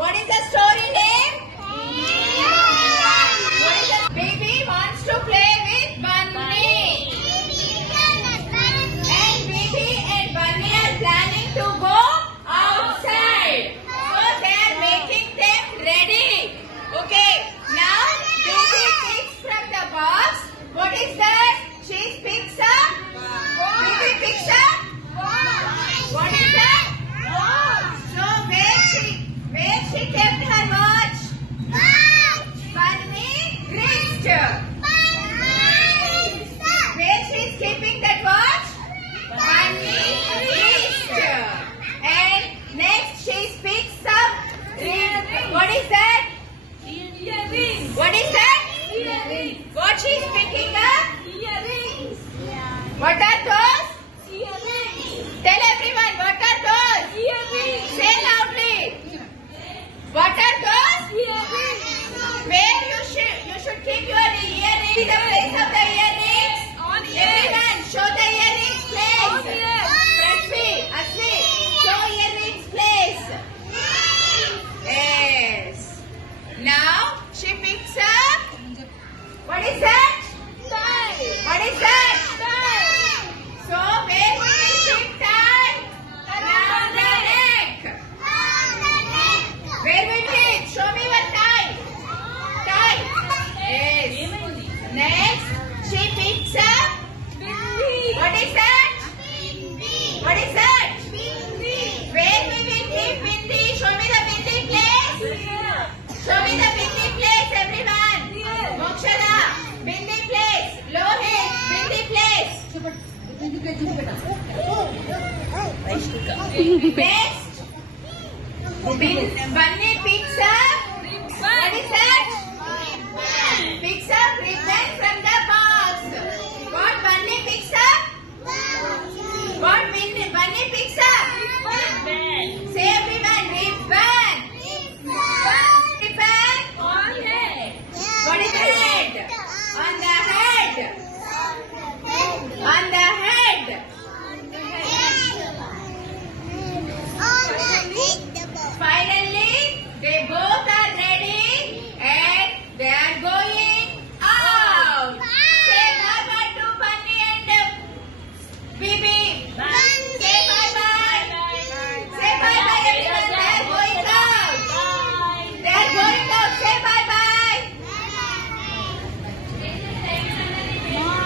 What is the story name? Baby wants to play with Bunny. And Baby and Bunny are planning to go outside. So they are making them ready. Okay. Now Baby picks from the box. What is that? She picks up. Baby picks up. What is that? So where she kept her watch? Bunny wrist. Where she is keeping that watch? Bunny wrist. And next she picks up. What is that? Earrings. What is that? Earrings. What she is picking up? Earrings. What are those? Earrings. Tell everyone, what are those? Earrings. Say loudly. What are those? Earrings. Where you should keep your earrings. The place of the earrings. On here. Everyone, show the earrings place. On here. Prithvi, Asli, show earrings place. Yes. Now she picks up. What is that? Tie. What is that? Tie. So where we will keep tie? Around the neck. Where will we? Show me one tie. Tie. Yes. Next, she picks up. Bindi. What is that? What is that? Bindi. Where we will keep bindi? Show me the bindi place. Here. Show me the bindi place, everyone. Here. Mokshada, bindi place. Lohit, bindi place. Next, Bunny